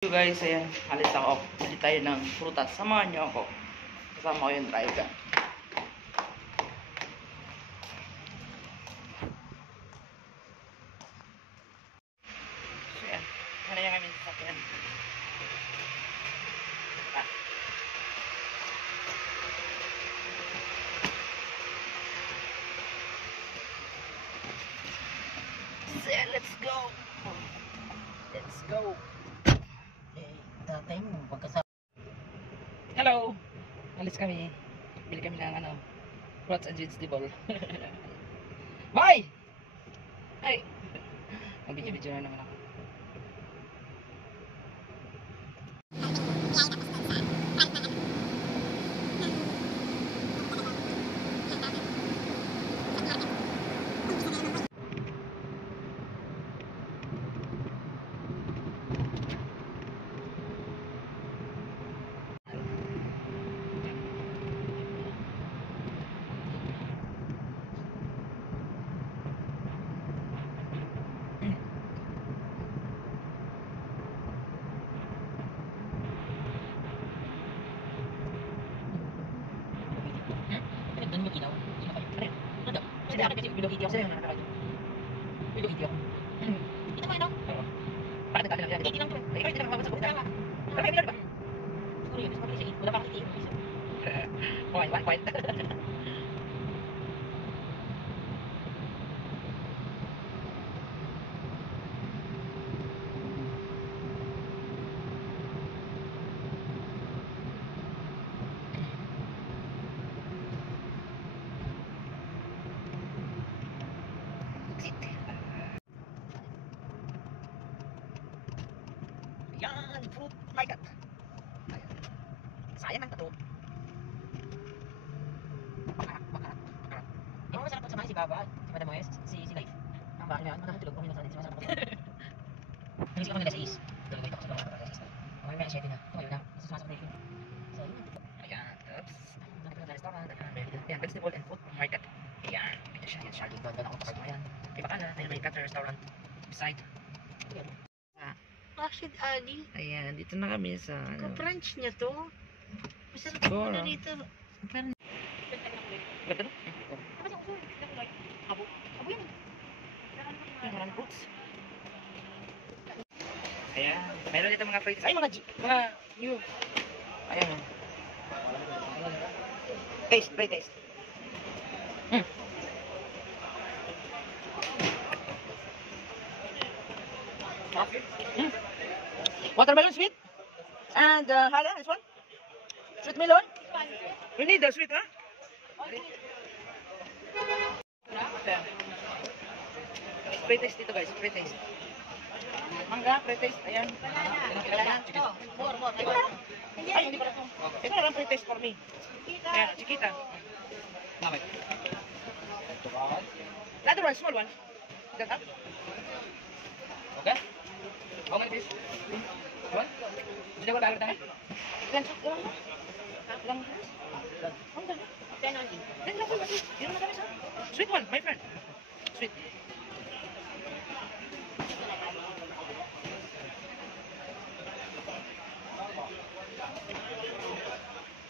So guys, ayan, halit ako. Halit tayo ng prutas. Samahan niyo ako. Kasama ko yung driver. So ayan, ano yung aming sasakyan? Ah. So let's go! Let's go! Tatay mo, pagkasama. Hello! Alis kami. Bili kami ng fruits and vegetable. Bye! Ay! Mag-video-video na naman ako. Doon yung ilaw. Sino kayo? Ano yun? Ano daw? Sa akin kasi bilog iti ako sa'yo. Bilog iti ako. Kita mo ano? Bakit nagkakala lang yan? Iti lang to. Ikaw hindi na makapasok. Wala ka. Pero may ba? Siguro yun. Mas mabilis wala pa kasi iti. Point, 1 point. Yan, fruit market. Sayang ang tato. Bakarat. Yung masarap pagsamahin si Baba, si Madam West, si Life. Ang bakit niya, magandang tulog. Kung sa atin, si masarap pagsamahin. Yung si Kamang Alas 6. Tulog ito kasi baka para sa 6. Okay, may 7 na. Tumayo na. Kasi sumasok na yun. So, yun. Ayan, oops. Doon na restaurant. Ayan, vegetable and fruit market. Ayan, ito siya. Yan, Charlie. Doon ako kapag mayan. Di ba ka na? Dahil may Qatar restaurant beside. Rashid Ali. Ayan, dito na kami sa Ka-French niya to. Masarap Siguro. na dito. Ganda no? Abo yan. Ayan, maraming fruits. Ayan, meron dito mga fruits. Ay, Mga new. Ayan. Taste, try taste. Watermelon sweet. And hala, this one. Sweet melon. We need the sweet, huh? Pre-taste dito guys, pre-taste. Mangga, pre-taste, ayan. Banana. Oh, more. Ay, hindi pala ito. Ito na lang pre-taste for me. Ayan, chiquita. The other one, small one. That up. Okay. How many piece? One? Hindi ko ba agad Ilan? Ilang? Ang dami. 10 only. Then lang po. Yun na kami sa. Sweet one, my friend. Sweet.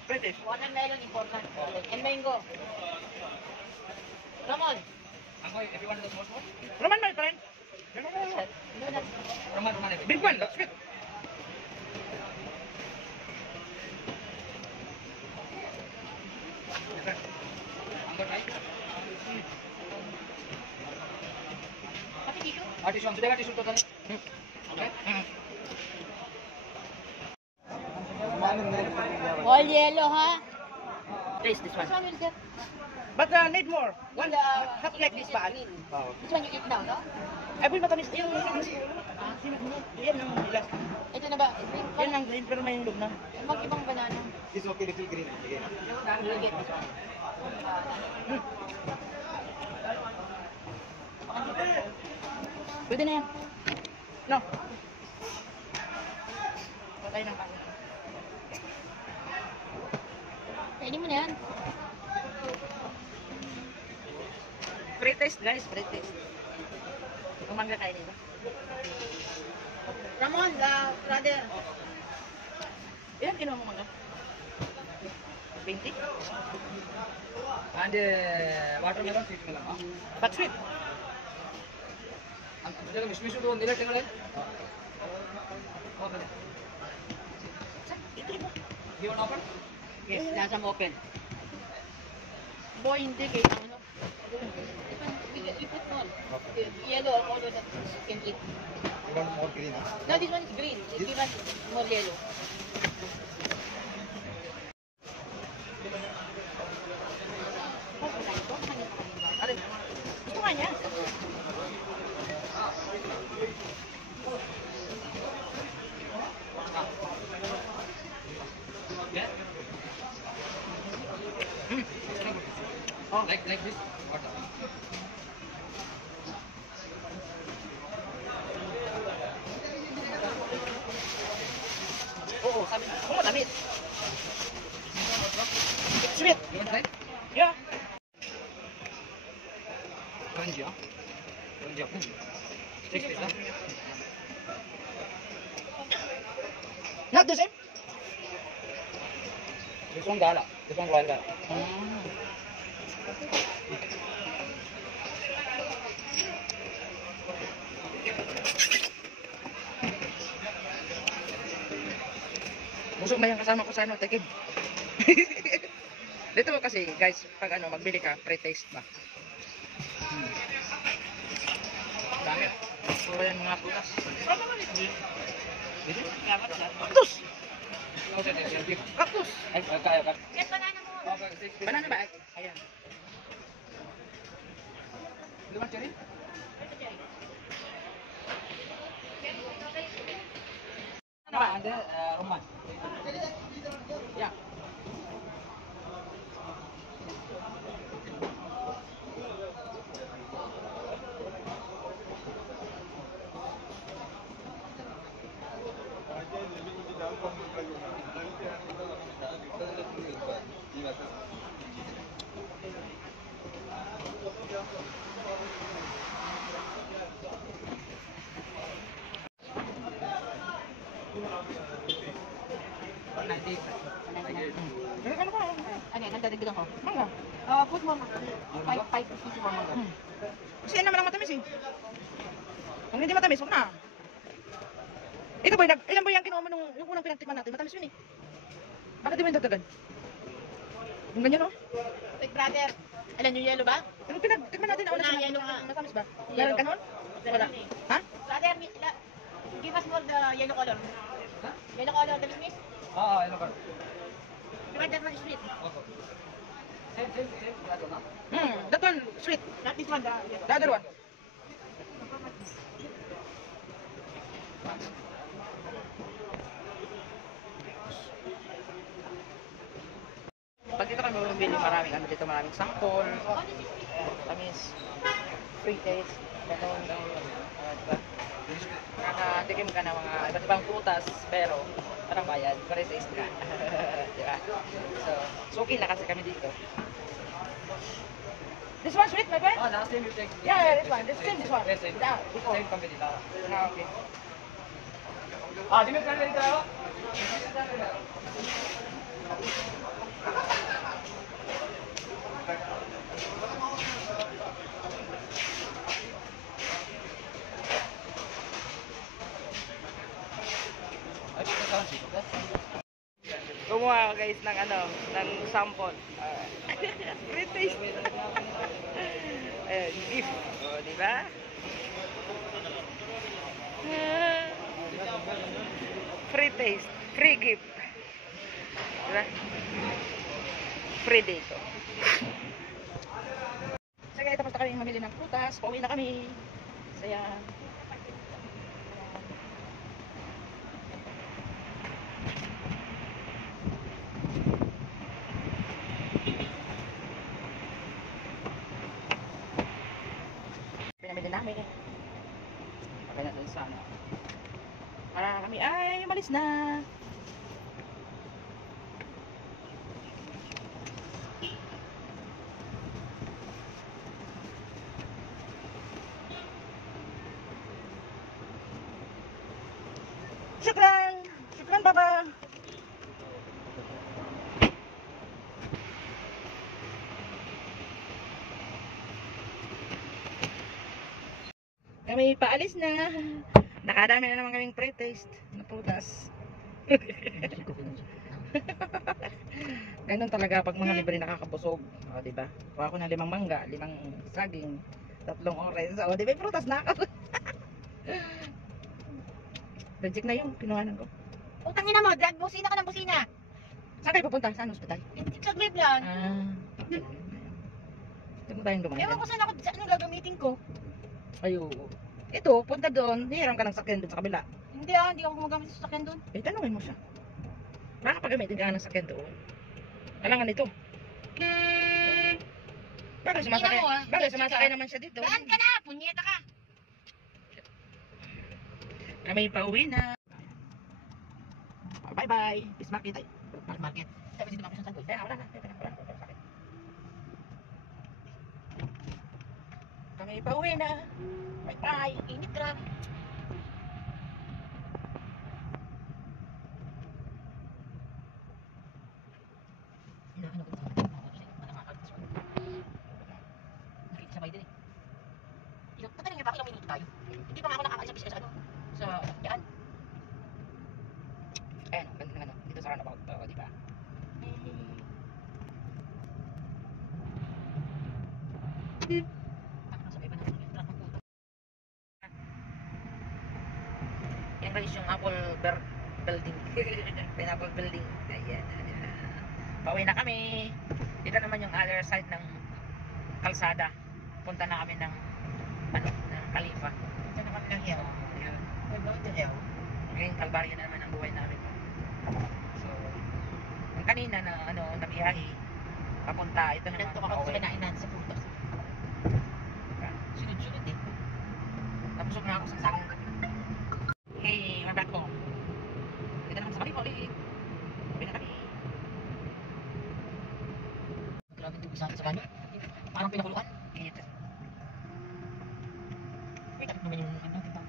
Pretty. Watermelon important. And mango. Ramon. If you want the small one? Roman, my friend. Roman. Big one, that's sweet. Kasi dito. Artisan, sudah artisan total. Okay? All yellow, ha? Taste this one. This one will get. But need more. One, half like this bag. This one you eat now, no? Ay, boy, matamis. Yan ang ilas. Ito na ba? Green pa? Yan ang green, pero may loob na. Mag-ibang banana. It's okay, little green. We'll get this one. Pwede na yan. No. Patay ng kanya. Pwede mo na yan. Pre-taste guys, pre-taste. Kung mangga kayo dito. Ramon, brother. Ilan kinuha mo mangga? 20? And watermelon, sweet melon. But sweet. Ang miss ito nila tingnan. Okay. Ito mo. You want open? Yes, nasa open. Boy, hindi kay ano. We put more. Yellow color that you can eat. You want more green, huh? No, this one is green. Give us more yellow. Alin? Gusto nga niya. Yeah. Oh, Like this. What? oo, sabi mo. Oo, damit. Sweet. You want try? Yeah. Crunchy, huh? Crunchy. 6 piece, huh? Not the same? This one gala. This one royal gala. Busog na yung kasama ko sa ano, tekib. Dito kasi, guys, pag ano, magbili ka, pre-taste ba? Dami. Puro yan mga putas. Dito? Cactus! Oh, sige, sige. Cactus! Ay, kaya ka. Get banana mo. Okay, 6 piece. Banana ba? Ayan. You want cherry? Ano ba? And Roman. Yeah. Ano ba? Ano yan? Nagdadagdagan ko. Mangga. Put more mangga. 5 pieces more mangga. Kasi yan naman ang matamis eh. Kung hindi matamis, huwag na. Ikaw ba, ilan ba yung kinuha mo nung yung unang pinagtikman natin? Matamis yun eh. Bakit di mo yung dagdagan? Yung ganyan oh. Wait, brother. Alam yung yellow ba? Yung pinagtikman natin na una Wala, sila, yellow nga. matamis ba? Yellow. Meron ka nun? Wala. Ha? Brother, give us more the yellow color. Huh? Yellow color, the business. Ah, ano ka? Because that one is sweet. Okay. Same. That one, huh? That one, sweet. Not this one, the yellow. The other one. Pag dito kami bumili, maraming ano dito, maraming sample. Tamis. Free taste. Ganon. Diba? Nakatikim ka ng mga iba't ibang prutas, pero parang bayad, free taste ka. Diba? So okay na kasi kami dito. This one sweet, my friend? Ah, last time you take. Yeah, this one. This one. Yes, same. Yeah, before. Same company. Ah, okay. Ah, di mo kaya dito tayo? Ay, ito sa akin. Gumawa ako guys ng ano, ng sample. Free taste. Ayan, gift. O, di ba? Free taste. Free gift. Di ba? Free day to. So guys, tapos na kami mamili ng prutas. Pauwi na kami. Saya. Pinamili namin eh. Okay na dun sana. Para kami ay umalis na. kami paalis na. Nakadami na naman kaming pre-taste na prutas. Ganun talaga pag mga libre nakakabusog. O, diba? Kuha ko ng 5 mangga, 5 saging, 3 orange. O, diba? Prutas na ako. Reject na yung kinuhanan ko. Utang ina mo, drag busina ka ng busina. Saan kayo pupunta? Saan hospital? Saglit lang. Ito mo tayong dumaan. Ewan ko saan ako, saan ang gagamitin ko. Ayo. Ito, punta doon. Hiram ka ng sakyan doon sa kabila. Hindi hindi ako gumagamit sa sasakyan doon. Eh, tanungin mo siya. Nakakapagamitin ka ng sakyan doon. Kailangan ito. Bagay sumasakay. Tingnan mo, ah. Bagay sumasakay naman siya dito. Daan ka na, punyeta ka. Kami pauwi na. Bye-bye. Peace market tayo. Market. Tapos dito ako sa Santo. Wala na. Kami pauwi na. Bye-bye. Init ka. Inaano ko dito. Nakikisabay din eh. Tatanong niya ba ilang minuto tayo? Hindi pa nga ako nakaalis sa ano? Sa daan. Ayan, ganda ng ano. Dito sa roundabout. Oo, di ba? Sabay pa natin yung truck ng puto. Yan guys, yung building. Pineapple building. Ayan. Pauwi na kami. Dito naman yung other side ng kalsada. Punta na kami ng ng Khalifa. Ito na kami ng hill. Ayun. We're going to hill. Ngayon, kalbaryo na naman ang buhay namin. So, yung kanina na nabiyahe papunta, ito naman. Nantok ako sa kinain natin sa puto. Sunod-sunod eh. Napusok na ako sa saging. Hey, we're back home. Dito naman sa Khalifa ulit. Pauwi na kami. Grabe yung isa sa kanya. Parang pinakuluan. Ito. Wait, takot naman yung ano, diba?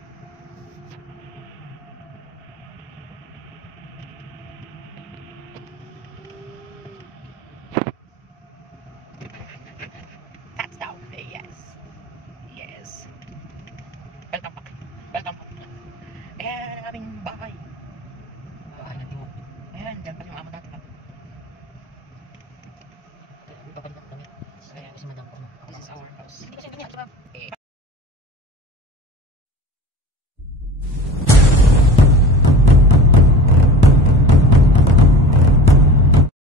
Touchdown. Yes. Yes. Welcome back. Welcome back. Ayan ang aming bahay. Bahay ng tiwo. Ayan, dyan pa yung amo natin. Ipapalit kami. Kaya kasi madam ko. This is our house. Hindi kasi ganyan.